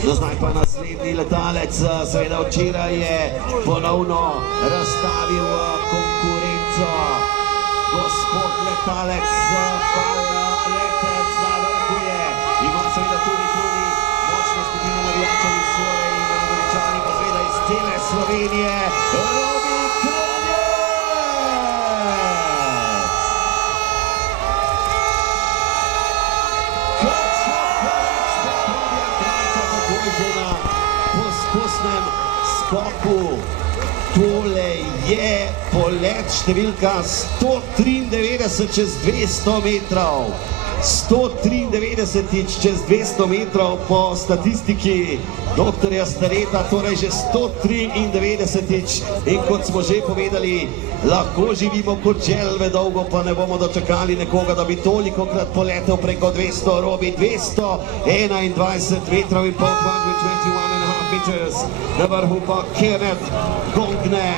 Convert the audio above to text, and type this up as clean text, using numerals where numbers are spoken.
Zdaj pa naslednji letalec, seveda včeraj je ponovno razstavil konkurenco. Gospod letalec, pan letec na vrhu je. Ima seveda tudi močno skupino navijačev iz Slovenije in Američani pa seveda iz cele Slovenije. Robi Kraljev! Po spustnem skoku. Tole je polet številka 193 čez 200 metrov. 193 čez 200 metrov po statistiki doktorja Stareta, torej že 193. In kot smo že povedali, lahko živimo kot želve, dolgo pa ne bomo dočakali nekoga, da bi tolikokrat poletel preko 200, Robi 221 metrov in pol, 221,5 meters, na vrhu pa Kenneth Gongner.